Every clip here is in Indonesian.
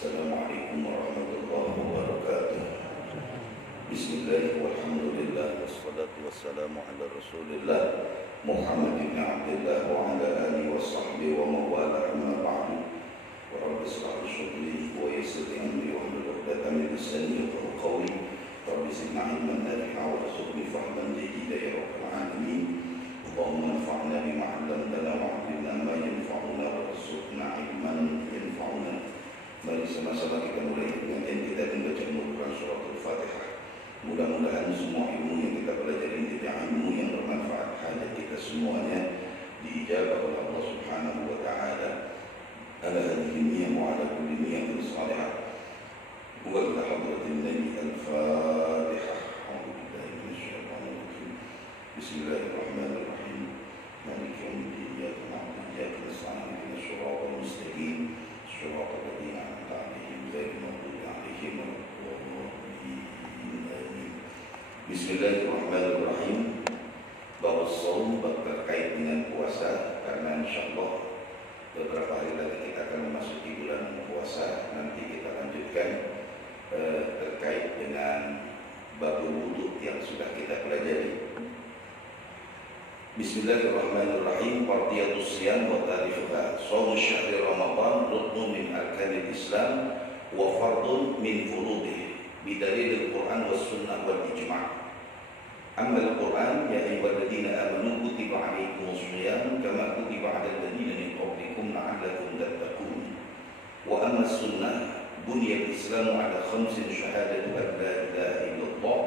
Assalamualaikum warahmatullahi wabarakatuh. Bismillah walhamdulillah wassalatu wassalamu ala rasulillah Muhammad bin Abdullah wa ala alihi wa sahbihi wa mawala amma ba'du. Wa rabbi israh syukri wa yassir li amri wa hlul 'uqdatam min lisani yafqahu qawli. Rabbi zidni ilman nafi'an wa rzuqni fahman jadida ya rabbal alamin. Allahumma anfa'na bima 'allamtana wa 'allimna ma yanfa'una wa rzuqna ilman yanfa'una. Mari sama-sama kita mulai dengan kita membaca Al-Quran surah Al-Fatihah. Mudah-mudahan semua ilmu yang kita pelajari itu ilmu yang bermanfaat. Hajat kita semuanya diijabah oleh Allah Subhanahu wa taala. Ala hadhihi niyyah wa ala kulli niyyatin salihah. Wa ila hadratin Nabi Al-Fatihah. A'udzu billahi minasyaitonir rajim. Bismillahirrahmanirrahim. Maliki yaumiddin. Iyyaka na'budu wa iyyaka nasta'in. Ihdinas siratal mustaqim. Shiratal ladzina an'amta 'alaihim ghairil maghdubi 'alaihim waladdallin. Bismillahirrahmanirrahim. Bahwa saum terkait dengan puasa, karena insyaallah beberapa hari lagi kita akan memasuki bulan puasa. Nanti kita lanjutkan terkait dengan bab wudu yang sudah kita pelajari. Bismillahirrahmanirrahim. Fardhiyatus siyam wa tarifuha. Shaum syahri Ramadan ruknun min arkanil Islam wa fardun min furudihi bidalil Al-Qur'an was sunnah wal ijma'. Amma Al-Qur'an ya ayyuhalladzina amanu kutiba 'alaikumus shiyam kama kutiba 'alal ladzina min qablikum la'allakum tattaqun. Wa amma sunnah bunyal Islamu 'ala khamsin syahadatu an la ilaha illallah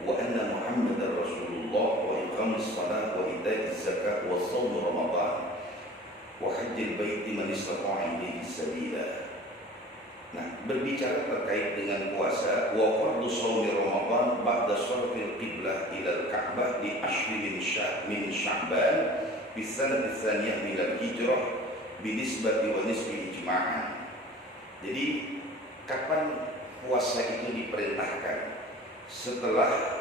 wa anna Muhammadar Rasulullah wa iqamis shalah wa ita'iz zakat wa shaum Ramadan wa hajjil baiti man istata'a ilaihi sabila. Nah, berbicara terkait dengan puasa, wa fardhu shaumi Ramadan ba'da sharfil qiblah ila al-Ka'bah di ashri min Sya'ban fi sanati tsaniyah min al-hijrah bi nisbati wa nisbi ijma'an. Jadi, kapan puasa itu diperintahkan? Setelah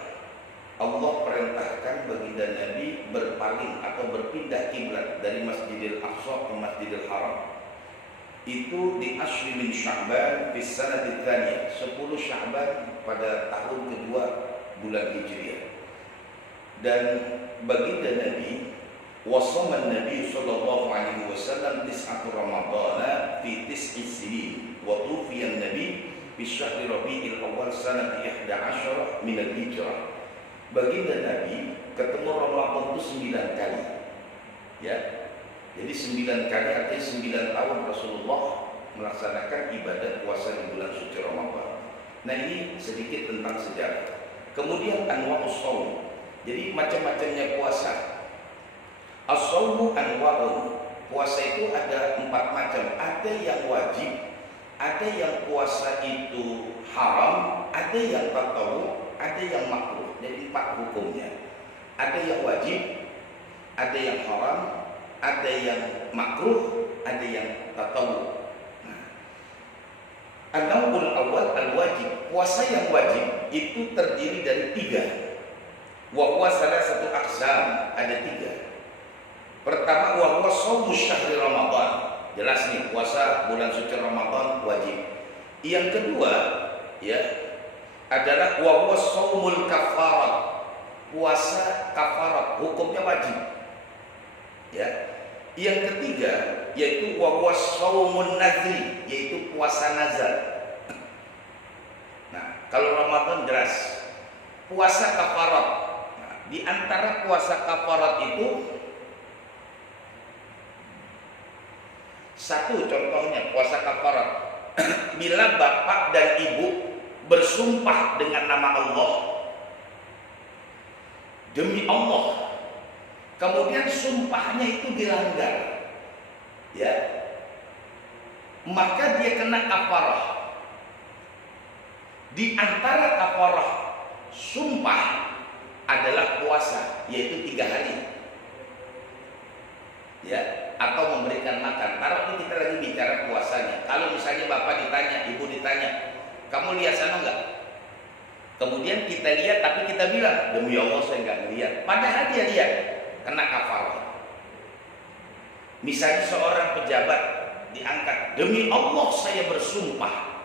Allah perintahkan baginda Nabi berpaling atau berpindah kiblat dari Masjidil Aqsa ke Masjidil Haram. Itu di ashri min Sya'ban fi sanati tsaniyah, 10 Sya'ban pada tahun kedua bulan Hijriah. Dan baginda Nabi wasama Nabi sallallahu alaihi wasallam tis'atu Ramadana fi tis'i sinin wa tufiya Nabi fi syahri Rabiul Awwal sanati 11 min al-Hijrah. Baginda Nabi ketemu Ramadan itu 9 kali. Ya. Jadi 9 kali artinya 9 tahun Rasulullah melaksanakan ibadah puasa di bulan suci Ramadan. Nah, ini sedikit tentang sejarah. Kemudian anwa'us shaum. Jadi macam-macamnya puasa. As-shaumu anwa'un. Puasa itu ada 4 macam. Ada yang wajib, ada yang puasa itu haram, ada yang tatawwu, ada yang makruh. Jadi 4 hukumnya. Ada yang wajib, ada yang haram, ada yang makruh, ada yang tatawwu. Nah, an-naw'ul awal al-wajib. Puasa yang wajib itu terdiri dari 3. Wa huwa salasatu aqsam, ada 3. Pertama, wa huwa shaum syahri Ramadan. Jelas nih, puasa bulan suci Ramadan wajib. Yang kedua, ya, adalah wa huwa shaumul kafarat. Puasa kafarat, hukumnya wajib. Ya. Yang ketiga yaitu wa huwa shaumun nadri, yaitu puasa nazar. Nah, kalau Ramadan jelas puasa kafarat. Nah, di antara puasa kafarat itu satu contohnya puasa kafarat. Bila bapak dan ibu bersumpah dengan nama Allah, demi Allah, kemudian sumpahnya itu dilanggar, ya, maka dia kena kafarah. Di antara kafarah sumpah adalah puasa, yaitu 3 hari, ya, atau memberikan makan. Taruh ini kita lagi bicara puasanya. Kalau misalnya bapak ditanya, ibu ditanya, kamu lihat sana enggak? Kemudian kita lihat, tapi kita bilang, demi Allah saya enggak melihat. Padahal dia lihat, kena kafarah. Misalnya seorang pejabat diangkat, demi Allah saya bersumpah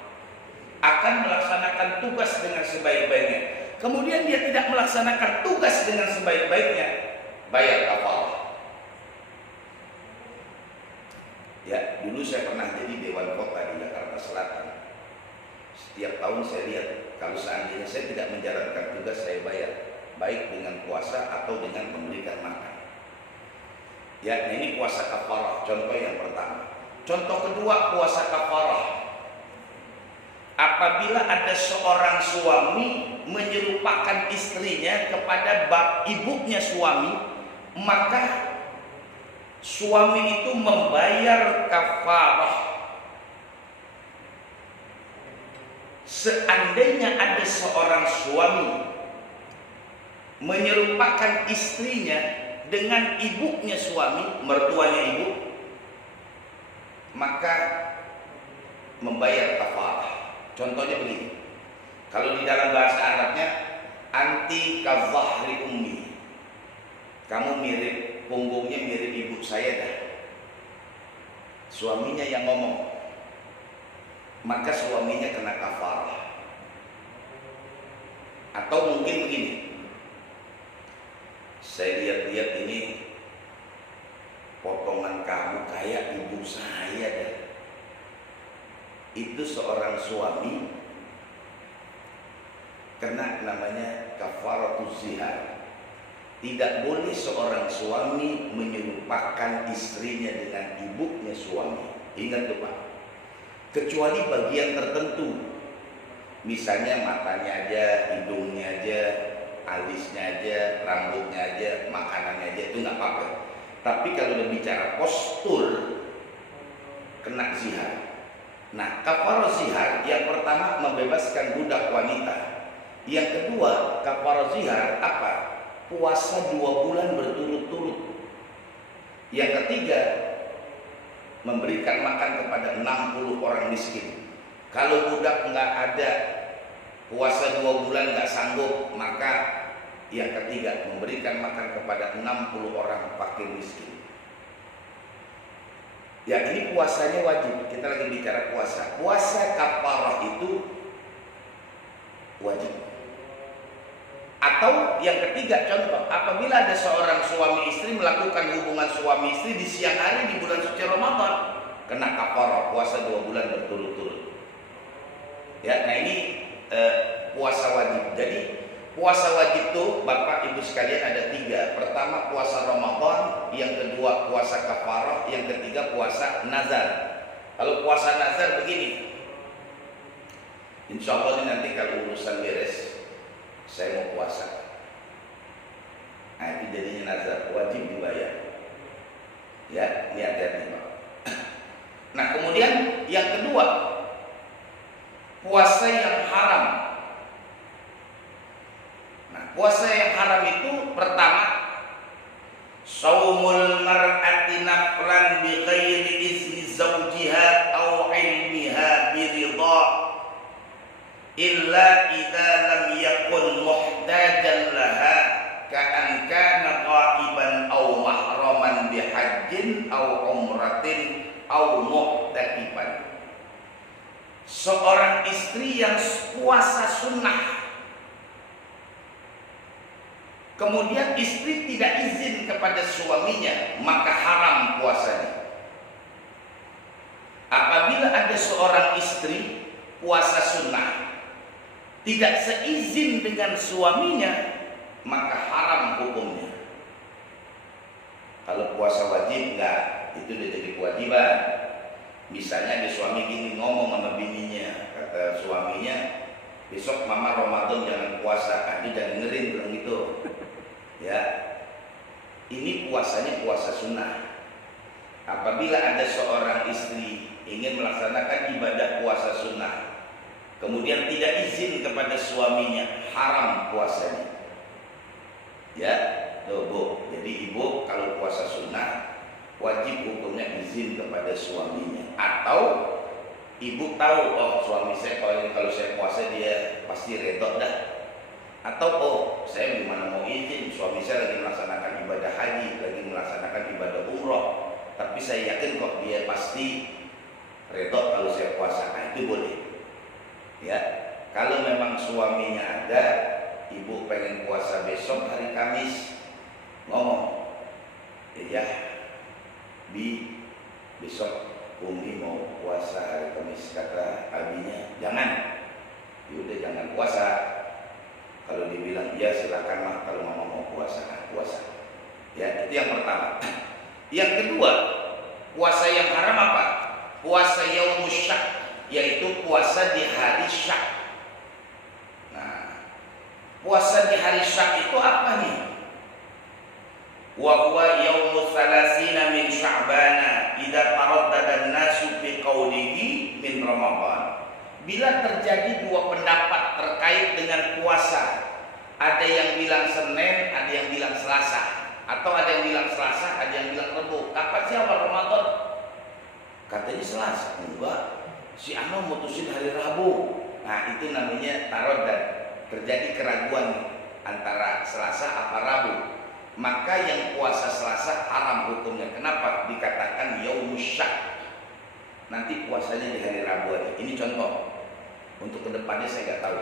akan melaksanakan tugas dengan sebaik-baiknya. Kemudian dia tidak melaksanakan tugas dengan sebaik-baiknya, bayar kafarah. Ya, dulu saya pernah jadi dewan kota di Jakarta Selatan. Setiap tahun saya lihat, kalau seandainya saya tidak menjalankan tugas, saya bayar, baik dengan puasa atau dengan memberikan makan. Ya, ini puasa kafarah, contoh yang pertama. Contoh kedua, puasa kafarah. Apabila ada seorang suami menyerupakan istrinya kepada ibunya suami, maka suami itu membayar kafarah. Seandainya ada seorang suami menyerupakan istrinya dengan ibunya suami, mertuanya ibu, maka membayar kafarah. Contohnya begini, kalau di dalam bahasa Arabnya, anti kazahri ummi, kamu mirip, punggungnya mirip ibu saya dah. Suaminya yang ngomong, maka suaminya kena kafarah. Atau mungkin begini, saya lihat-lihat ini potongan kamu kayak ibu saya dah. Itu seorang suami kena namanya kafaratuz zihar. Tidak boleh seorang suami menyerupakan istrinya dengan ibunya suami. Ingat tuh Pak, kecuali bagian tertentu, misalnya matanya aja, hidungnya aja, alisnya aja, rambutnya aja, makanannya aja, itu nggak apa-apa. Tapi kalau udah bicara postur, kena zihar. Nah, kafarah zihar yang pertama membebaskan budak wanita. Yang kedua, kafarah zihar apa? Puasa 2 bulan berturut-turut. Yang ketiga, memberikan makan kepada 60 orang miskin. Kalau budak nggak ada, puasa 2 bulan nggak sanggup, maka yang ketiga, memberikan makan kepada 60 orang fakir miskin. Ya, ini puasanya wajib. Kita lagi bicara puasa. Puasa kafarah itu wajib. Atau yang ketiga, contoh, apabila ada seorang suami istri melakukan hubungan suami istri di siang hari di bulan suci Ramadan, kena kafarah, puasa 2 bulan berturut-turut. Ya, nah ini puasa wajib. Jadi puasa wajib itu Bapak Ibu sekalian ada 3. Pertama puasa Ramadan, yang kedua puasa kafarah, yang ketiga puasa nazar. Kalau puasa nazar begini, insya Allah ini nanti kalau urusan beres, saya mau puasa. Nah itu jadinya nazar, wajib dibayar. Ya, ini hati-hati Pak. Nah kemudian yang kedua, puasa yang haram. Puasa yang haram itu pertama, saumul mar'ati naflan bi ghairi izni zawjiha aw ilmiha bi ridha illa idza lam yakun muhtajan laha ka'an kana ghaiban aw mahraman bi hajjin aw umratin aw muhtakiban. Seorang istri yang puasa sunnah, kemudian istri tidak izin kepada suaminya, maka haram puasanya. Apabila ada seorang istri puasa sunnah, tidak seizin dengan suaminya, maka haram hukumnya. Kalau puasa wajib enggak, itu udah jadi kewajiban. Misalnya ada suami gini ngomong sama bininya, kata suaminya, besok mama Ramadan jangan puasa, aduh jangan dengerin bilang gitu. Ya, ini puasanya puasa sunnah. Apabila ada seorang istri ingin melaksanakan ibadah puasa sunnah, kemudian tidak izin kepada suaminya, haram puasanya. Ya, tuh Bu. Jadi ibu kalau puasa sunnah wajib hukumnya izin kepada suaminya. Atau ibu tahu, oh suami saya kalau saya puasa dia pasti redot dah. Atau oh saya gimana mau izin, suami saya lagi melaksanakan ibadah haji, lagi melaksanakan ibadah umroh, tapi saya yakin kok dia pasti redot kalau saya puasa. Nah itu boleh. Ya, kalau memang suaminya ada, ibu pengen puasa besok hari Kamis, ngomong, ya, Bi, besok Umi mau puasa hari Kamis. Kata abinya, jangan. Yaudah jangan puasa. Kalau dibilang iya silakan mah, kalau mama mau puasa, puasa. Ya, itu yang pertama. Yang kedua, puasa yang haram apa? Puasa yaumus syak, yaitu puasa di hari syak. Nah, puasa di hari syak itu apa nih? Wa huwa yaumus salasina min sya'bana idza taraddada an-nasu fi qawlihi min Ramadan. Bila terjadi dua pendapat terkait dengan puasa, ada yang bilang Senin, ada yang bilang Selasa, atau ada yang bilang Selasa, ada yang bilang Rabu. Kapan sih awal Ramadan? Katanya Selasa. Enggak, si Ano mutusin hari Rabu. Nah, itu namanya taraddad. Terjadi keraguan antara Selasa apa Rabu. Maka yang puasa Selasa haram hukumnya. Kenapa? Dikatakan yaumus syak. Nanti puasanya di hari Rabu aja. Ini contoh. Untuk kedepannya saya nggak tahu.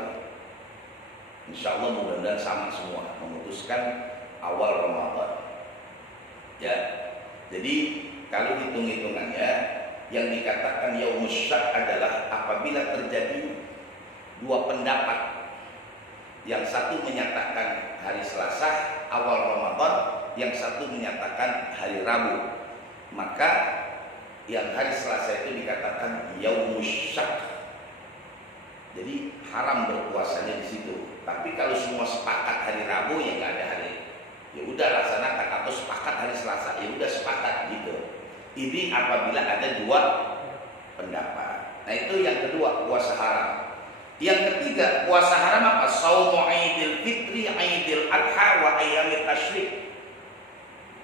Insya Allah mudah-mudahan sama semua. Memutuskan awal Ramadan. Ya. Jadi kalau hitung-hitungannya yang dikatakan yaumus syak adalah apabila terjadi dua pendapat. Yang satu menyatakan hari Selasa awal Ramadan, yang satu menyatakan hari Rabu. Maka yang hari Selasa itu dikatakan yaumus syak. Jadi haram berpuasanya di situ. Tapi kalau semua sepakat hari Rabu ya nggak ada hari. Ya udah laksanakan, atau sepakat hari Selasa ya udah sepakat gitu. Ini apabila ada dua pendapat. Nah itu yang kedua, puasa haram. Yang ketiga, puasa haram apa? Shaumu Idul Fitri, Idul Adha wa ayyamit tasyrik.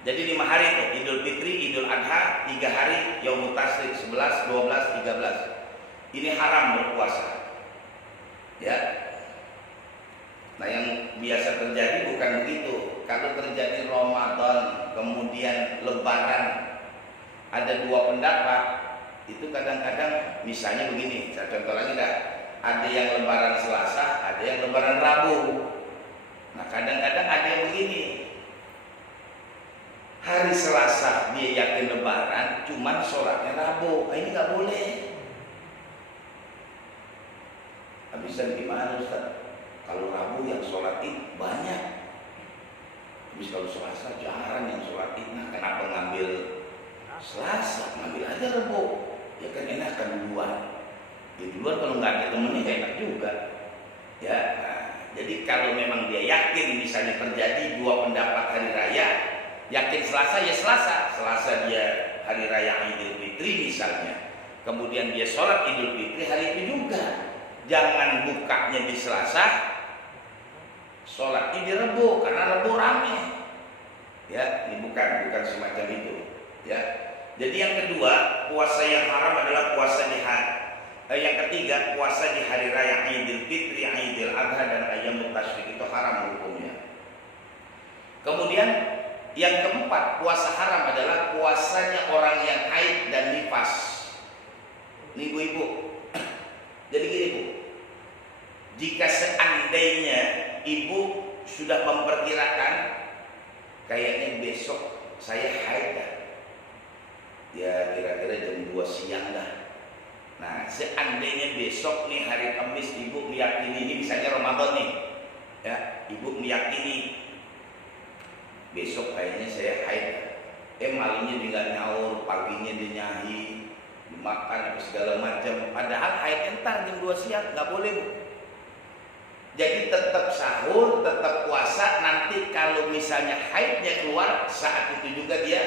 Jadi 5 hari itu, Idul Fitri, Idul Adha, 3 hari Yaumut Tasyrik 11, 12, 13. Ini haram berpuasa. Ya. Nah yang biasa terjadi bukan begitu. Kalau terjadi Ramadan kemudian Lebaran ada dua pendapat, itu kadang-kadang misalnya begini, saya contoh lagi dah. Ada yang Lebaran Selasa, ada yang Lebaran Rabu. Nah kadang-kadang ada yang begini. Hari Selasa dia yakin Lebaran, cuman sholatnya Rabu. Nah, ini nggak boleh. Habisan gimana Ustaz? Kalau Rabu yang sholat Id banyak, habis kalau Selasa jarang yang sholat Id. Nah kenapa ngambil Selasa? Ngambil aja Rabu. Ya kan enakan duluan. Ya duluan kalau nggak ada temennya gak enak juga. Ya, nah, jadi kalau memang dia yakin misalnya terjadi dua pendapat hari raya, yakin Selasa ya Selasa. Selasa dia hari raya Idul Fitri misalnya. Kemudian dia sholat Idul Fitri hari itu juga. Jangan bukanya di Selasa, sholatnya di Rabu, karena Rabu rame. Ya, ini bukan semacam itu. Ya, jadi yang kedua, puasa yang haram adalah puasa di hari. Yang ketiga, puasa di hari raya Idul Fitri, Idul Adha dan Ayyamut Tasyrik itu haram hukumnya. Kemudian yang keempat, puasa haram adalah puasanya orang yang haid dan nifas. Nih ibu-ibu. Jadi gini Bu, jika seandainya ibu sudah memperkirakan kayaknya besok saya haid dah, ya kira-kira jam 2 siang dah. Nah seandainya besok nih hari Kamis ibu meyakini, ini misalnya Ramadan nih ya, ibu meyakini besok kayaknya saya haid, malamnya dia nggak nyaur, paginya dia nyahi, makan apa segala macam, padahal haid entar jam 2 siang, nggak boleh Bu. Jadi tetap sahur, tetap puasa. Nanti kalau misalnya haidnya keluar, saat itu juga dia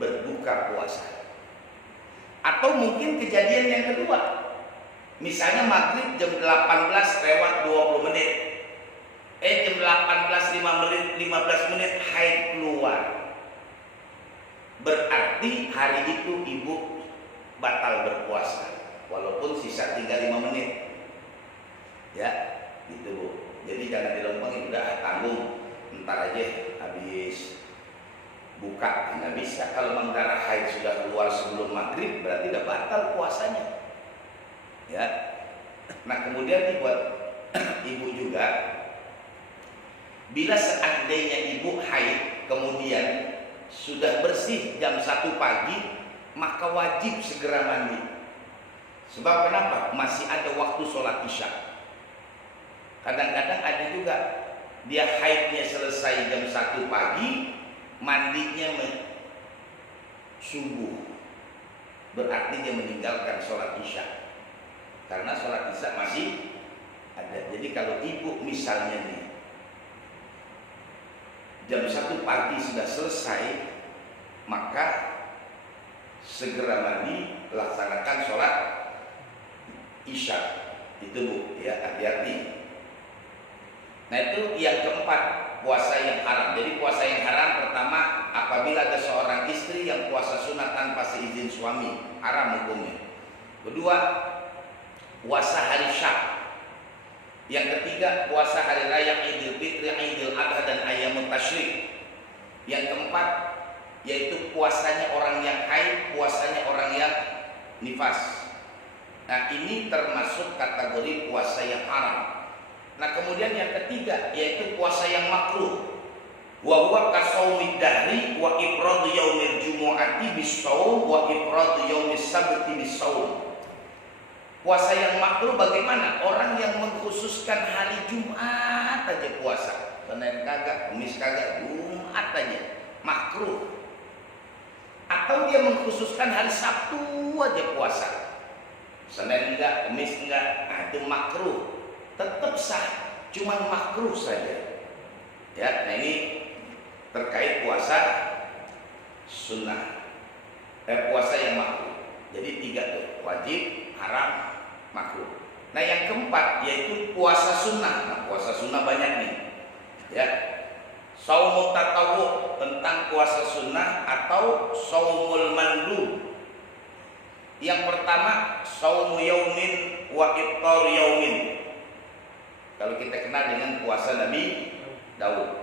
berbuka puasa. Atau mungkin kejadian yang kedua, misalnya maghrib jam 18 lewat 20 menit, jam 18 15 menit haid keluar, berarti hari itu ibu batal berpuasa walaupun sisa tinggal 5 menit. Ya, gitu Bu. Jadi jangan dilempengin, udah tanggung, ntar aja habis buka, nggak bisa. Kalau memang darah haid sudah keluar sebelum maghrib, berarti udah batal puasanya. Ya. Nah kemudian buat ibu juga, bila seandainya ibu haid kemudian sudah bersih jam 1 pagi, maka wajib segera mandi. Sebab kenapa? Masih ada waktu sholat isya. Kadang-kadang ada juga dia haidnya selesai jam 1 pagi, mandinya subuh. Berarti dia meninggalkan sholat isya. Karena sholat isya masih ada. Jadi kalau ibu misalnya nih jam 1 pagi sudah selesai, maka segera mandi, laksanakan sholat isya. Itu bu, ya hati-hati. Nah itu yang keempat, puasa yang haram. Jadi puasa yang haram pertama, apabila ada seorang istri yang puasa sunat tanpa seizin suami, haram hukumnya. Kedua, puasa hari Syak. Yang ketiga, puasa hari raya Idul Fitri, Idul Adha dan Ayyamut Tasyrik. Yang keempat, yaitu puasanya orang yang haid, puasanya orang yang nifas. Nah ini termasuk kategori puasa yang haram. Nah kemudian yang ketiga, yaitu puasa yang makruh. Wa huwa kasaumid dahri wa ifradu yaumil jumu'ati bis-shaum wa ifradu yaumis sabti bis-shaum. Puasa yang makruh bagaimana? Orang yang mengkhususkan hari Jumat aja puasa. Senin kagak, Kamis kagak, Jumat aja. Makruh. Atau dia mengkhususkan hari Sabtu aja puasa. Senin enggak, Kamis enggak. Nah, itu makruh. Tetap sah, cuman makruh saja. Ya, nah ini terkait puasa sunnah. Puasa yang makruh. Jadi 3 tuh, wajib, haram, makruh. Nah yang keempat yaitu puasa sunnah. Nah puasa sunnah banyak nih. Ya, shaumut tatawwu tentang puasa sunnah atau shaumul mandub. Yang pertama shaumu yaumin wa iftar yaumin. Kalau kita kenal dengan puasa Nabi Daud,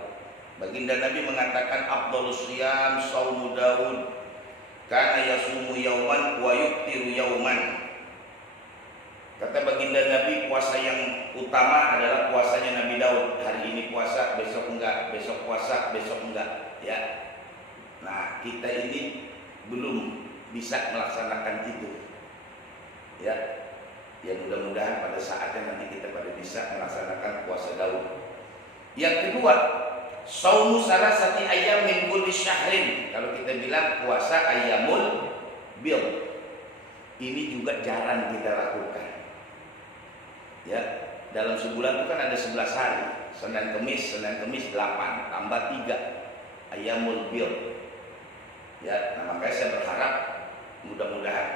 baginda Nabi mengatakan afdhalus shiyam shaumu Daud, kana yasumu yauman wa yuftiru yauman. Kata baginda Nabi, puasa yang utama adalah puasanya Nabi Daud. Hari ini puasa, besok enggak, besok puasa, besok enggak, ya. Nah, kita ini belum bisa melaksanakan itu. Ya. Ya mudah-mudahan pada saatnya nanti kita pada bisa melaksanakan puasa Daud. Yang kedua, shaumu salasati ayyam min kulli syahrin. Kalau kita bilang puasa ayyamul bid. Ini juga jarang kita lakukan. Ya, dalam sebulan itu kan ada 11 hari. Senin Kamis 8 tambah 3 ayyamul bid. Ya, nah makanya saya berharap mudah-mudahan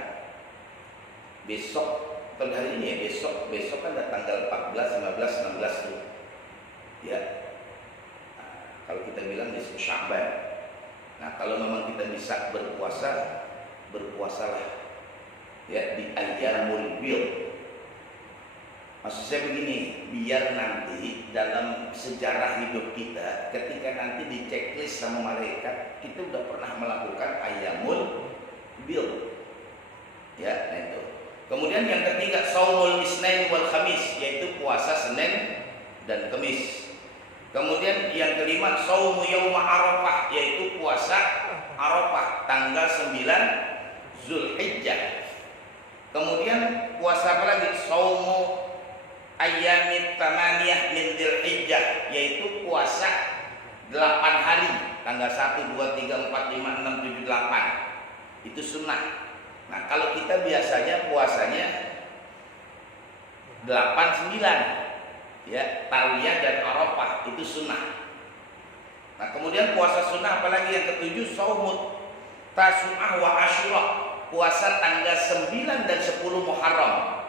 besok atau hari ini ya, besok kan ada tanggal 14, 15, 16 tuh. Ya. Nah, kalau kita bilang besok Sya'ban. Nah, kalau memang kita bisa berpuasa, berpuasalah ya di ayyamul bid. Maksud saya begini, biar nanti dalam sejarah hidup kita, ketika nanti di checklist sama malaikat, kita udah pernah melakukan ayyamul bid. Ya, nah itu. Kemudian yang ketiga shaumul isnain wal khamis, yaitu puasa Senin dan Kamis. Kemudian yang kelima shaumu yauma Arafah, yaitu puasa Arafah tanggal 9 Zulhijjah. Kemudian puasa apa lagi? Shaumu ayyamit tamaniyah min Dzulhijjah, yaitu puasa 8 hari, tanggal 1 2 3 4 5 6 7 8. Itu sunnah. Nah, kalau kita biasanya puasanya 8 9, ya, Tarwiyah dan Arafah itu sunnah. Nah, kemudian puasa sunnah apalagi yang ketujuh shaumut Tasu'ah wa Asyura, puasa tanggal 9 dan 10 Muharram.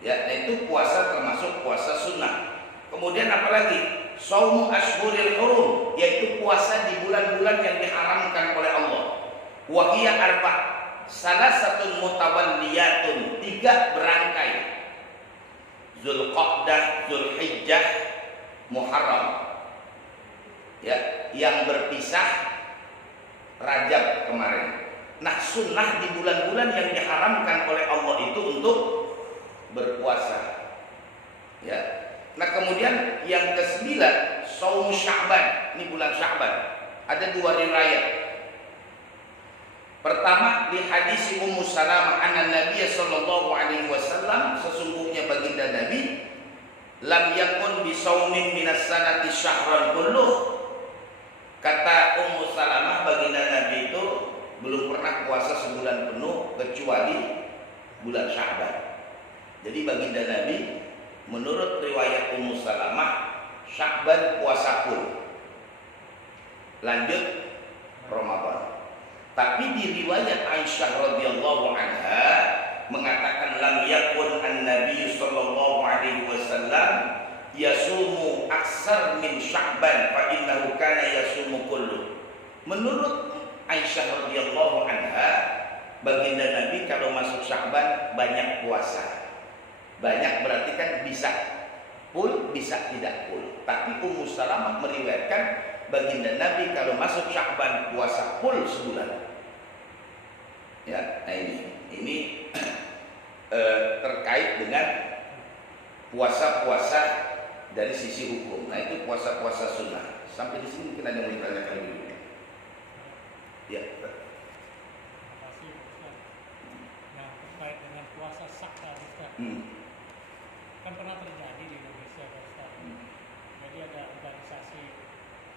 Ya, nah itu puasa termasuk puasa sunnah. Kemudian apalagi shaumu ashhuril hurum, yaitu puasa di bulan-bulan yang diharamkan oleh Allah. Wa hiya arba', salah satu mutawalliyatun, 3 berangkai. Zulqa'dah, Zulhijjah, Muharram. Ya, yang berpisah Rajab kemarin. Nah, sunnah di bulan-bulan yang diharamkan oleh Allah itu untuk berpuasa. Ya. Nah, kemudian yang ke-9 Shaum Sya'ban. Ini bulan Sya'ban. Ada 2 riwayat. Pertama, di hadis Ummu Salamah anna Nabiy sallallahu alaihi wasallam, sesungguhnya baginda Nabi lam yakun bi saumin minas sanati syahran kulluh. Kata Ummu Salamah, baginda Nabi itu belum pernah puasa sebulan penuh kecuali bulan Sya'ban. Jadi baginda Nabi menurut riwayat Ummu Salamah Sya'ban puasa full, lanjut Ramadan. Tapi di riwayat Aisyah radhiyallahu anha mengatakan lam yakun an-nabiy sallallahu alaihi wasallam yasumu aksar min Sya'ban fa innahu kana yasumu kullu. Menurut Aisyah radhiyallahu anha, baginda Nabi kalau masuk Sya'ban banyak puasa. Banyak berarti kan bisa full, bisa tidak full. Tapi Ummu Salamah meriwayatkan baginda Nabi kalau masuk Sya'ban puasa full sebulan. Ya, nah ini terkait dengan puasa-puasa dari sisi hukum. Nah, itu puasa-puasa sunnah. Sampai di sini mungkin ada yang mau ditanyakan dulu. Ya. Terima kasih, Ustaz. Nah, terkait dengan puasa sakral, Ustaz. Kan pernah terjadi di Indonesia, Ustaz. Jadi ada organisasi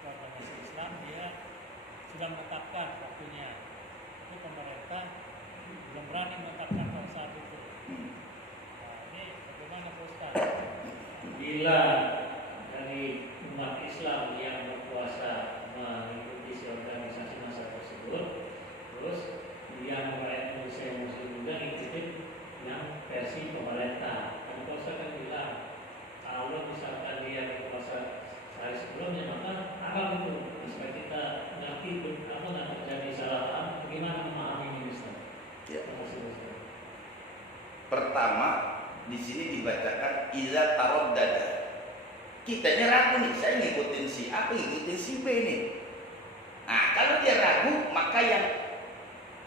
organisasi Islam, dia sudah menetapkan waktunya. Itu pemerintah belum berani menetapkan pada saat itu. Nah, ini bagaimana, Ustaz? Bila dari umat Islam yang berpuasa mengikuti si organisasi massa tersebut, terus yang rakyat Indonesia yang Muslim juga ikutin yang versi pemerintah. Kan Ustaz kan bilang kalau misalkan dia berpuasa sehari sebelumnya, maka akan itu supaya kita ngerti apa yang terjadi salah paham, bagaimana memahami ini, Ustaz? Ya. Terima kasih, Ustaz. Pertama, di sini dibacakan iza taraddada. Kitanya ragu nih, saya ngikutin si A, ngikutin si B nih. Nah, kalau dia ragu, maka yang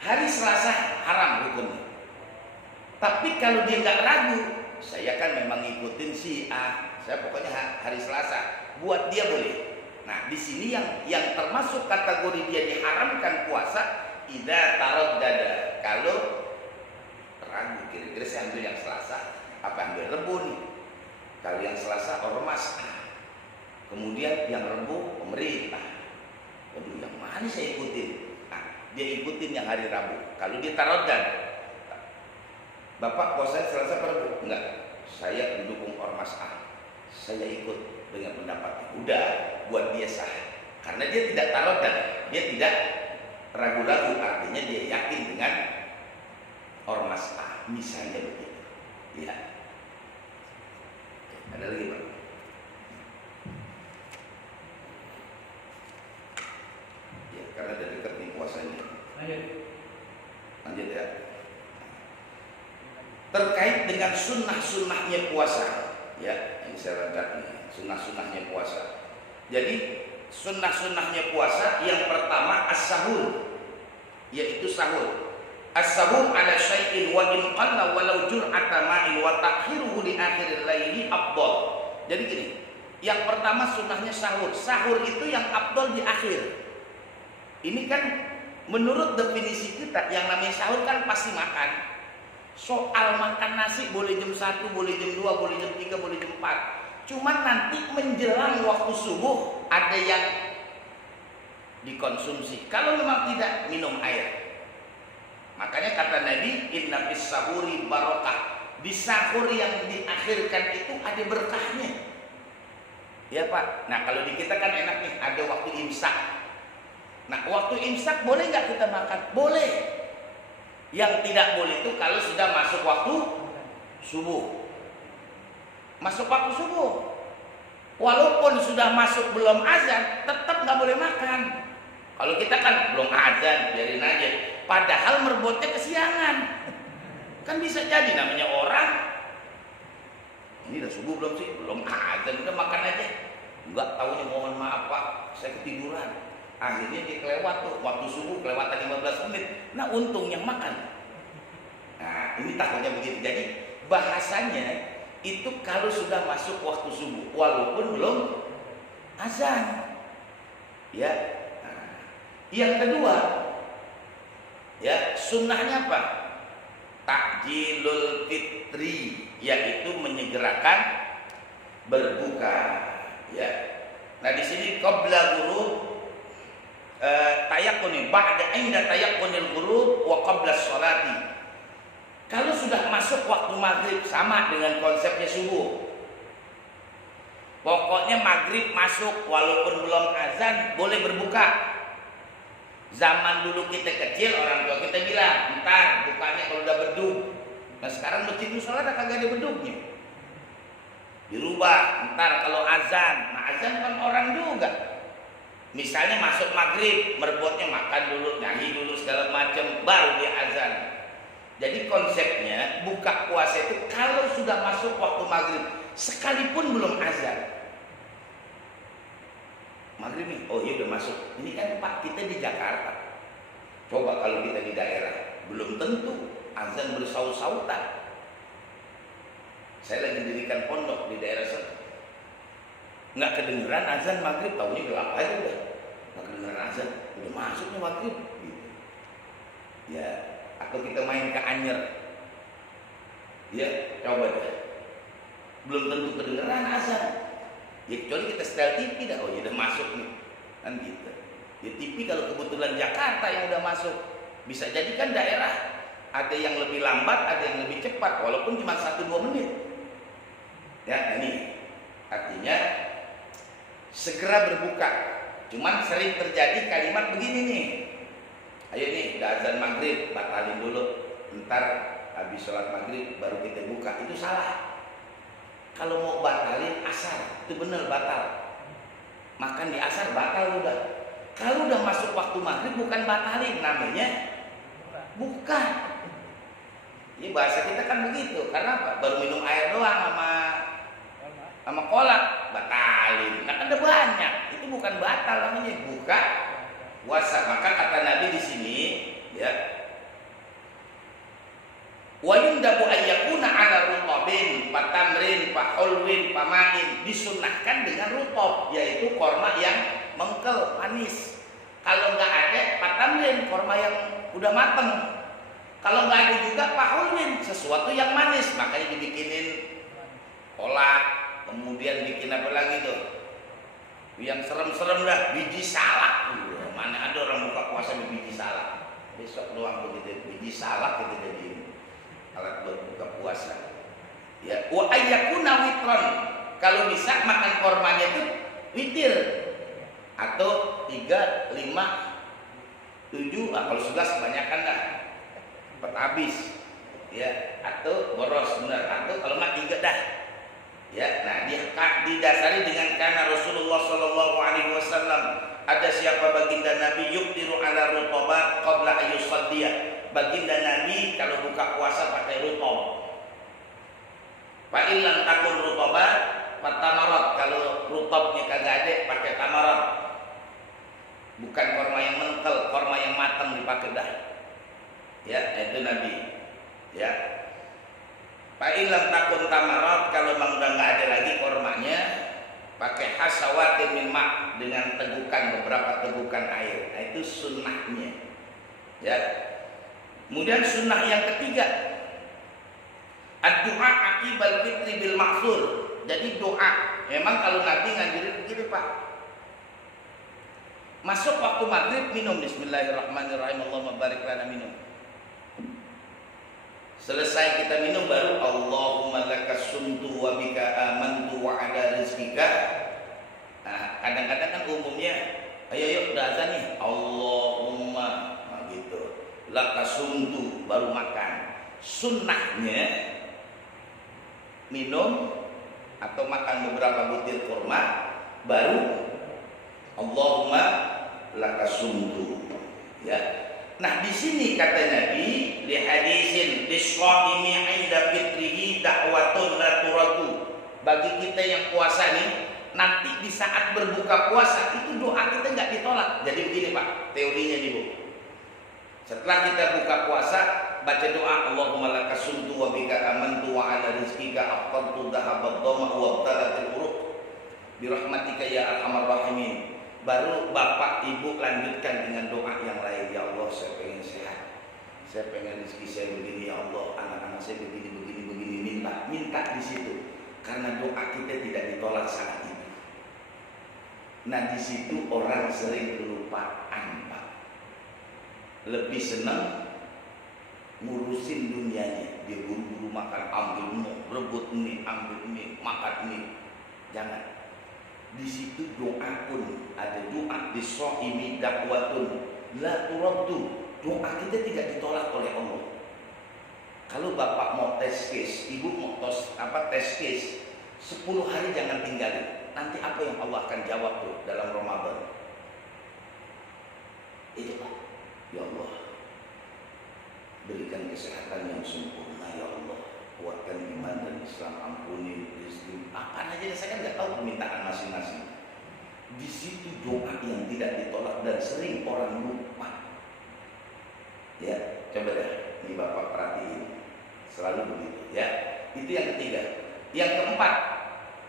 hari Selasa haram hukumnya. Tapi kalau dia nggak ragu, saya kan memang ngikutin si A, saya pokoknya hari Selasa, buat dia boleh. Nah, di sini yang termasuk kategori dia diharamkan puasa idza taraddada. Kalau ragu, kira-kira saya ambil yang Selasa apa ambil Rebu nih. Kalau yang Selasa ormas, kemudian yang Rebu pemerintah. Waduh, yang mana saya ikutin? Dia ikutin yang hari Rabu. Kalau dia taraddad, Bapak puasa Selasa per Rebu? Enggak, saya mendukung ormas A, saya ikut dengan pendapatnya. Udah, buat dia sah. Karena dia tidak taraddad, dia tidak ragu-ragu. Artinya dia yakin dengan ormas A, misalnya begitu. Ya. Ada lagi, Pak? Ya, karena ada dekat nih puasanya. Lanjut ya. Terkait dengan sunnah-sunnahnya puasa, ya, ini saya rangkat nih, sunnah-sunnahnya puasa. Jadi sunnah-sunnahnya puasa yang pertama as-sahur, yaitu sahur. As-sahur ala syai'in wa in qalla walau jur'ata ma'in wa ta'khiruhu li akhiril laili afdal. Jadi gini, yang pertama sunnahnya sahur. Sahur itu yang afdal di akhir. Ini kan menurut definisi kita yang namanya sahur kan pasti makan. Soal makan nasi boleh jam 1, boleh jam 2, boleh jam 3, boleh jam 4. Cuman nanti menjelang waktu subuh ada yang dikonsumsi. Kalau memang tidak, minum air. Makanya kata Nabi, inna fis sahuri barokah. Di sahur yang diakhirkan itu ada berkahnya. Ya Pak. Nah kalau di kita kan enak nih, ada waktu imsak. Nah waktu imsak boleh nggak kita makan? Boleh. Yang tidak boleh itu kalau sudah masuk waktu subuh. Masuk waktu subuh. Walaupun sudah masuk belum azan, tetap nggak boleh makan. Kalau kita kan belum azan, biarin aja. Padahal merebutnya kesiangan. Kan bisa jadi namanya orang. Ini udah subuh belum sih? Belum azan, udah makan aja. Enggak tahunya mohon maaf Pak, saya ketiduran. Akhirnya dia kelewat tuh, waktu subuh kelewatan 15 menit. Nah untung yang makan. Nah ini takutnya begitu. Jadi bahasanya itu kalau sudah masuk waktu subuh walaupun belum azan. Ya. Nah, yang kedua, ya, sunnahnya apa? Takjilul fitri, yaitu menyegerakan berbuka. Ya. Nah di sini qabla ghurub tayaqquni ba'da inda tayaqqunil ghurub wa qabla sholati. Kalau sudah masuk waktu maghrib sama dengan konsepnya subuh. Pokoknya maghrib masuk walaupun belum azan boleh berbuka. Zaman dulu kita kecil orang tua kita bilang ntar bukanya kalau udah bedug. Nah sekarang masjid musola udah kagak ada bedugnya. Dirubah ntar kalau azan. Nah azan kan orang juga. Misalnya masuk maghrib merebutnya makan dulu, nyanyi dulu segala macam baru dia azan. Jadi konsepnya buka puasa itu kalau sudah masuk waktu maghrib sekalipun belum azan. Maghrib nih, oh iya udah masuk. Ini kan Pak kita di Jakarta. Coba kalau kita di daerah, belum tentu azan bersaut-sautan. Saya lagi dirikan pondok di daerah sana. Nggak kedengeran azan maghrib, tahunya gelap aja udah. Nggak kedengeran azan, udah masuknya maghrib. Gitu. Ya. Atau kita main ke Anyer, ya coba deh, belum tentu kedengeran azan. Ya kecuali kita setel TV dah, oh ya udah masuk nih, kan gitu. Ya TV kalau kebetulan Jakarta yang udah masuk, bisa jadi kan daerah ada yang lebih lambat, ada yang lebih cepat, walaupun cuma 1-2 menit. Ya ini artinya segera berbuka. Cuman sering terjadi kalimat begini nih. Ayo nih, udah azan maghrib, batalin dulu. Ntar habis sholat maghrib baru kita buka. Itu salah. Kalau mau batalin asar, itu bener batal. Makan di asar batal udah. Kalau udah masuk waktu maghrib bukan batalin, namanya buka. Ini bahasa kita kan begitu. Karena apa? Baru minum air doang sama kolak, batalin. Nah kan ada banyak. Itu bukan batal namanya, buka puasa. Maka kata Nabi di sini, ya, wa yundabu ayyakuna ala rutabin patamrin pahulwin pamain, disunnahkan dengan rutab, yaitu korma yang mengkel manis. Kalau nggak ada patamrin, korma yang udah mateng. Kalau nggak ada juga pahulwin, sesuatu yang manis, makanya dibikinin kolak, kemudian bikin apa lagi tuh yang serem-serem dah, biji salak. Mana ada orang buka puasa biji salak. Besok doang begitu biji salak itu jadi alat berbuka puasa. Ya, wa ayyakuna witron. Kalau bisa makan kormanya itu witir. Atau 3, 5, 7, kalau 11 kebanyakan dah. Cepat habis. Ya, atau boros benar. Atau kalau enggak 3 dah. Ya, nah didasari dengan karena Rasulullah sallallahu alaihi wasallam ada siapa baginda Nabi yuktiru ala rutobat qabla ayyusaddiya. Baginda Nabi kalau buka puasa pakai rutob. Fa illam takun rutobat fatamarat, kalau rutobnya kagak ada pakai tamarat. Bukan korma yang mentel, korma yang matang dipakai dah. Ya, itu Nabi. Ya. Fa illam takun tamarat, kalau memang udah enggak ada lagi kormanya, pakai hasawatin min ma', dengan tegukan, beberapa tegukan air. Nah, itu sunnahnya. Ya. Kemudian sunnah yang ketiga, ad-du'a aqibal fitri bil ma'thur. Jadi doa, memang kalau Nabi ngajarin begini Pak. Masuk waktu maghrib minum bismillahirrahmanirrahim, Allahumma barik lana minum. Selesai kita minum baru Allahumma lakas sumtu wa bika amantu wa ala rizqika. Nah, kadang-kadang kan umumnya ayo udah azan nih, Allahumma, nah gitu. Lakas sumtu baru makan. Sunnahnya minum atau makan beberapa butir kurma baru Allahumma lakas sumtu. Ya. Nah di sini kata Nabi, li hadisin liswaimi 'inda fitrihi da'watun la turadu. Bagi kita yang puasa nih, nanti di saat berbuka puasa itu doa kita nggak ditolak. Jadi begini Pak, teorinya nih Bu. Setelah kita buka puasa, baca doa, Allahumma laka sumtu wa bika amantu wa ala rizkika afqartu dhahabad dhama wa abtalatil uruq birahmatika ya arhamar rahimin. Baru bapak ibu lanjutkan dengan doa yang lain. Ya Allah, saya pengen sehat, saya pengen rezeki saya begini, ya Allah, anak-anak saya begini, minta di situ. Karena doa kita tidak ditolak saat itu. Nah, di situ orang sering kelupaan, Pak. Lebih senang ngurusin dunianya. Dia buru-buru makan, ambil ini, rebut ini, ambil ini, makan ini. Jangan. Di situ doa pun ada doa di shaimi dakwatun la turaddu. Doa kita tidak ditolak oleh Allah. Kalau bapak mau tes case, ibu mau tes case, 10 hari jangan tinggalin. Nanti apa yang Allah akan jawab tuh dalam Ramadan? Itu Pak. Ya Allah, berikan kesehatan yang sempurna ya Allah. Kuatkan iman dan Islam, ampuni rezeki. Apa aja saya kan nggak tahu permintaan masing-masing. Di situ doa yang tidak ditolak dan sering orang lupa. Ya, coba deh, ini bapak perhatiin, selalu begitu. Ya, itu yang ketiga. Yang keempat,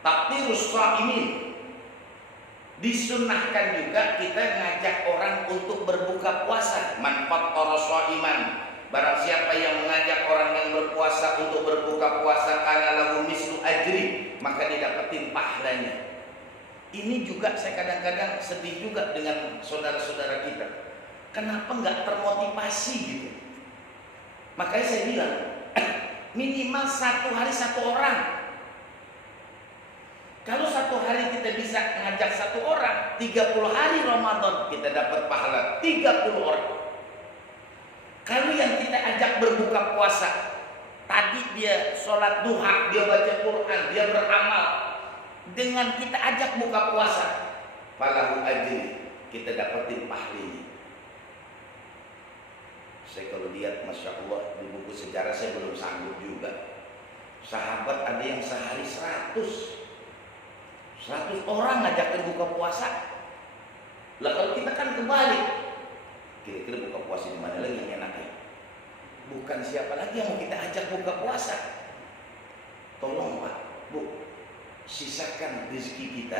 takdirus shaimin. Disunnahkan juga kita ngajak orang untuk berbuka puasa. Man fattara shaiman. Barang siapa yang mengajak orang yang berpuasa untuk berbuka puasa, kana lahu mislu ajri, maka didapetin pahalanya. Ini juga saya kadang-kadang sedih juga dengan saudara-saudara kita. Kenapa nggak termotivasi gitu? Makanya saya bilang minimal 1 hari 1 orang. Kalau 1 hari kita bisa ngajak 1 orang, 30 hari Ramadan kita dapat pahala 30 orang. Kalau yang kita ajak berbuka puasa, tadi dia sholat duha, dia baca Quran, dia beramal, dengan kita ajak buka puasa, falahu ajri, kita dapetin pahalanya. Saya kalau lihat, masya Allah, di buku sejarah saya belum sanggup juga. Sahabat ada yang sehari 100 orang ngajakin buka puasa. Lah kalau kita kan kebalik. Kira-kira buka puasa di mana lagi yang enak ya? Bukan siapa lagi yang mau kita ajak buka puasa. Tolong Pak, Bu, sisakan rezeki kita,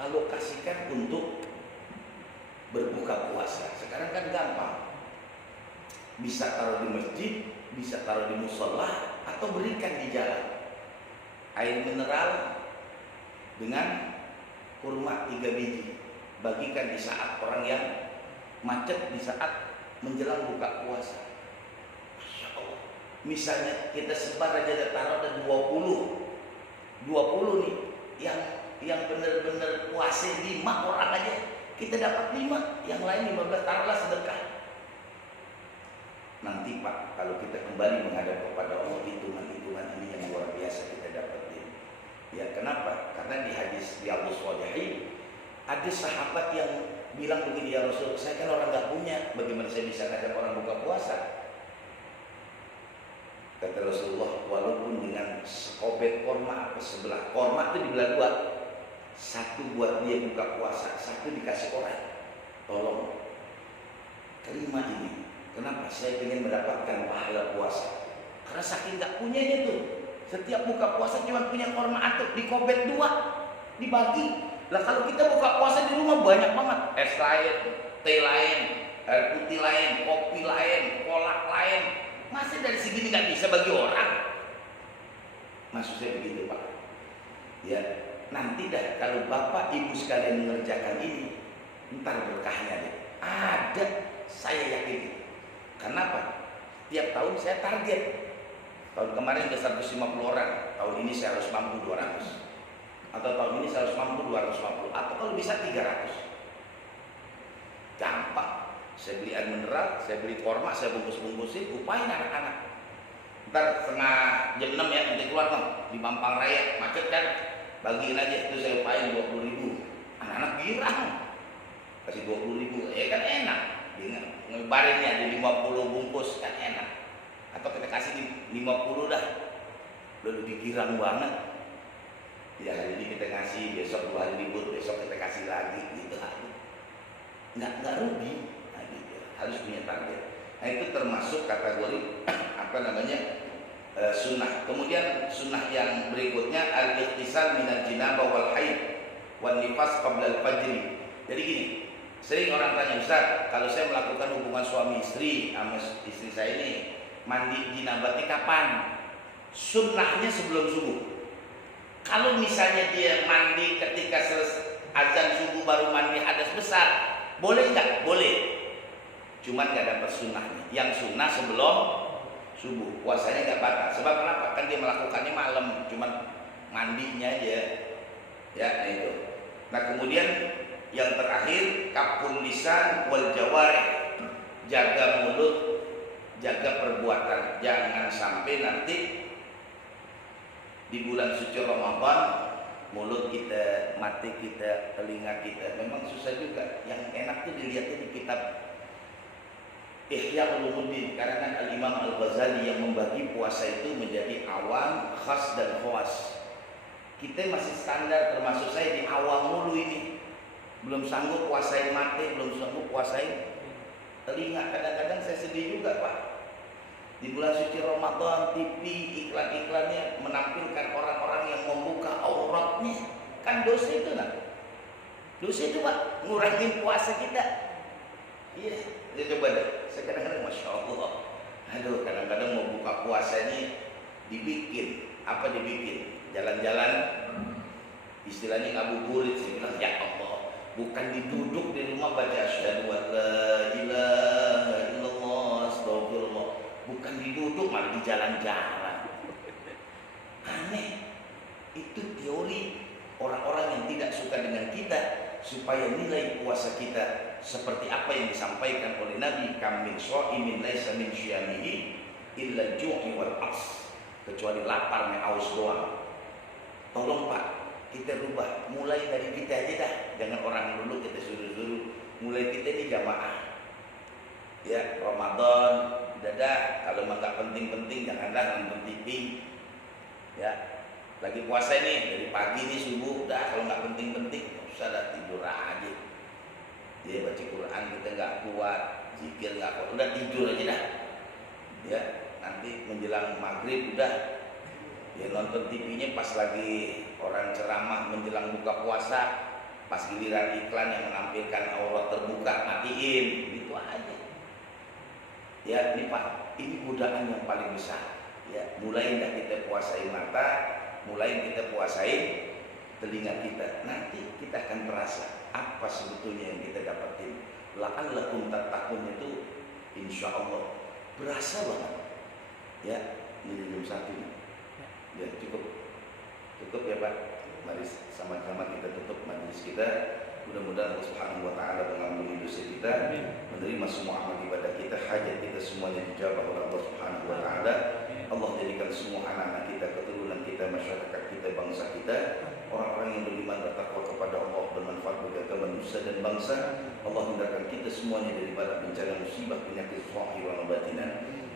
alokasikan untuk berbuka puasa. Sekarang kan gampang. Bisa taruh di masjid, bisa taruh di musola, atau berikan di jalan. Air mineral dengan kurma 3 biji. Bagikan di saat orang yang macet, di saat menjelang buka puasa. Masya Allah. Misalnya kita sebar aja, taruh ada 20 nih, yang benar-benar puasa 5 orang aja, kita dapat 5, yang lain 15, taruhlah sedekah. Nanti Pak, kalau kita kembali menghadap kepada Allah, hitungan-hitungan ini yang luar biasa kita dapatin. Ya kenapa? Karena di hadis Riyadhus Shalihin ada sahabat yang bilang begini, ya Rasul, saya kan orang nggak punya, bagaimana saya bisa ngajak orang buka puasa? Kata Rasulullah, walaupun dengan sekobet korma, sebelah korma itu dibelah 2, 1 buat dia buka puasa, 1 dikasih orang. Tolong terima ini. Kenapa? Saya ingin mendapatkan pahala puasa. Karena saking nggak punyanya tuh, setiap buka puasa cuma punya korma atuk, dikobet 2, dibagi. Lah kalau kita buka puasa di rumah banyak banget, es lain, teh lain, air putih lain, kopi lain, kolak lain, masih dari segini nggak bisa bagi orang. Maksud saya begitu Pak. Ya, nanti dah kalau bapak ibu sekalian mengerjakan ini, ntar berkahnya deh. Ada, saya yakin. Kenapa? Tiap tahun saya target. Tahun kemarin udah 150 orang, tahun ini saya harus mampu 200. Atau tahun ini saya harus mampu 250, atau kalau bisa 300. Gampang. Saya beli air mineral, saya beli korma, saya bungkus-bungkusin, upain anak-anak. Ntar setengah jam 6 ya, nanti keluar dong di Mampang Raya, macet kan, bagiin aja, itu saya upain 20.000. Anak-anak girang, kasih 20.000, ya kan enak. Ngebarinnya di 50 bungkus kan enak. Atau kita kasih di 50 dah, udah lebih girang banget. Ya hari ini kita kasih, besok 2 hari libur, besok kita kasih lagi gitu. Nggak rugi. Nah, gitu. Harus punya target. Nah, itu termasuk kategori apa namanya sunnah. Kemudian sunnah yang berikutnya al-ikhtisal minal jinabah wal haid wan nifas qabla al-fajri. Jadi gini, sering orang tanya, Ustaz, kalau saya melakukan hubungan suami istri sama istri saya ini, mandi jinabatnya kapan? Sunnahnya sebelum subuh. Kalau misalnya dia mandi ketika selesai azan subuh baru mandi hadas besar, boleh nggak? Boleh. Cuman nggak dapat sunnahnya. Yang sunnah sebelum subuh, puasanya nggak batal. Sebab kenapa? Kan dia melakukannya malam, cuman mandinya aja. Ya, nah itu. Nah, kemudian yang terakhir kaful lisan wal jawarih, jaga mulut, jaga perbuatan. Jangan sampai nanti di bulan suci Ramadan mulut kita, mata kita, telinga kita memang susah juga. Yang enak tuh dilihatnya di kitab Ihya Ulumuddin karangan Al-Imam Al-Ghazali yang membagi puasa itu menjadi awam, khas dan khawas. Kita masih standar, termasuk saya di awam mulu ini. Belum sanggup puasain mata, belum sanggup puasain telinga. Kadang-kadang saya sedih juga, Pak. Di bulan suci Ramadan, TV iklan-iklannya menampilkan orang-orang yang membuka auratnya. Kan dosa itu, nah. Dosa itu, Pak, ngurangin puasa kita. Iya, ya coba deh. Saya kadang-kadang Masya Allah, aduh, kadang-kadang mau buka puasa ini dibikin, apa dibikin? Jalan-jalan, istilahnya ngabuburit. Saya bilang, ya Allah, bukan diduduk di rumah baca asyhadu an la ilaha illallah astagfirullah, bukan diduduk malah di jalan-jalan. Aneh. Itu teori orang-orang yang tidak suka dengan kita, supaya nilai puasa kita seperti apa yang disampaikan oleh Nabi, kam min shaimin laisa min syiyamihi illa ju'i wal ats, kecuali lapar dan haus doang. Tolong Pak, kita rubah, mulai dari kita aja dah, jangan orang dulu kita suruh-suruh. Mulai kita ini jamaah. Ya, Ramadan, dadah, kalau mah nggak penting-penting janganlah nonton TV. Ya, lagi puasa ini dari pagi nih subuh, dah kalau nggak penting-penting, usah dah tidur aja. Dia baca Quran kita nggak kuat, zikir nggak kuat, udah tidur aja dah. Ya, nanti menjelang maghrib udah. Ya nonton TV-nya pas lagi orang ceramah menjelang buka puasa, pas giliran iklan yang menampilkan aurat terbuka, matiin, gitu aja. Ya, ini Pak, ini godaan yang paling besar. Ya, mulai dah kita puasain mata, mulai kita puasain telinga kita. Nanti kita akan terasa apa sebetulnya yang kita dapatin. La'allakum tattaqun itu insya Allah berasa banget. Ya, ini jam 1 nih. Ya, cukup ya Pak. Mari sama-sama kita tutup majelis kita. Mudah-mudahan Allah Subhanahu wa taala mengampuni dosa kita, menerima semua amal ibadah kita, hajat kita semuanya dijawab oleh Allah Subhanahu wa taala. Allah jadikan semua anak-anak kita, keturunan kita, masyarakat kita, bangsa kita, orang-orang yang beriman bertakwa kepada Allah, bermanfaat bagi agama manusia dan bangsa. Allah hindarkan kita semuanya daripada bencana musibah, penyakit zahir dan batinan.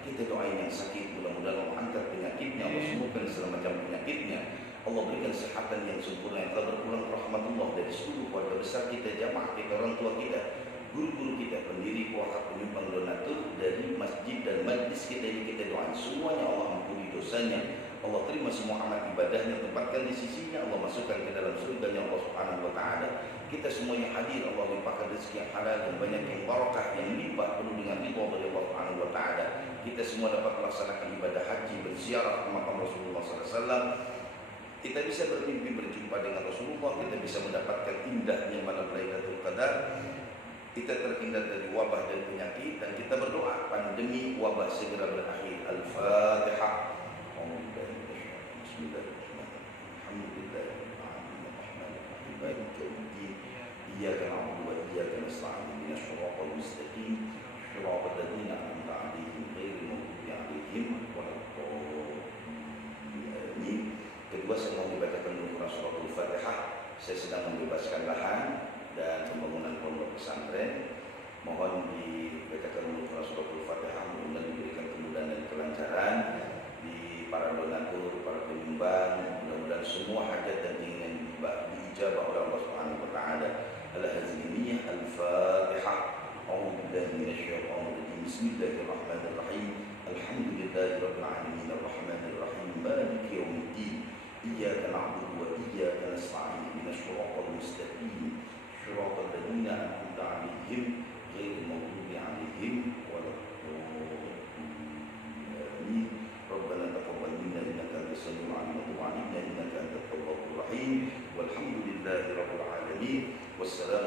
Kita doain yang sakit, mudah-mudahan Allah angkat penyakitnya, Allah sembuhkan segala macam penyakitnya. Allah berikan kesehatan yang sempurna, yang telah berpulang rahmatullah dari seluruh keluarga besar kita, jamaah kita, orang tua kita, guru-guru kita, pendiri, wakaf, penyumbang, donatur dari masjid dan majlis kita ini. Kita doain semuanya Allah ampuni dosanya, Allah terima semua amal ibadahnya, tempatkan di sisinya, Allah masukkan ke dalam surganya Allah Subhanahu wa taala. Kita semuanya hadir, Allah limpahkan rezeki yang halal dan banyak yang barakah, yang limpah penuh dengan ridha dari Allah Subhanahu wa taala. Kita semua dapat melaksanakan ibadah haji, berziarah ke makam Rasulullah SAW. Kita bisa bermimpi berjumpa dengan Rasulullah, kita bisa mendapatkan indahnya malam Lailatul Qadar. Kita terhindar dari wabah dan penyakit, dan kita berdoa pandemi wabah segera berakhir. Al-Fatihah. Iyyaka na'budu wa iyyaka nasta'in ihdinas siratal mustaqim siratal ladzina an'amta 'alaihim ghairil maghdubi 'alaihim waladdallin. Kedua, saya mau membacakan dulu surah Al-Fatihah. Saya sedang membebaskan lahan dan pembangunan pondok pesantren. Mohon dibacakan dulu surah Al-Fatihah, mudah-mudahan diberikan kemudahan dan kelancaran di para donatur, para penyumbang. Mudah-mudahan semua hajat dan keinginan diijabah oleh Allah Subhanahu wa taala. Al-Hazimiyah Al-Fatihah. A'udzu billahi minasyaitonir rajim. Bismillahirrahmanirrahim. Alhamdulillahirabbil alamin arrahmanir rahim maliki yaumiddin. Iyyaka na'budu wa iyyaka nasta'in. Ihdinas siratal mustaqim. Siratal ladzina an'amta 'alaihim ghairil maghdubi 'alaihim waladdallin. Rabbana taqabbal minna innaka antas samiul 'alim wa tub 'alaina innaka antat tawwabur rahim. Walhamdulillahirabbil alamin. Wassalamu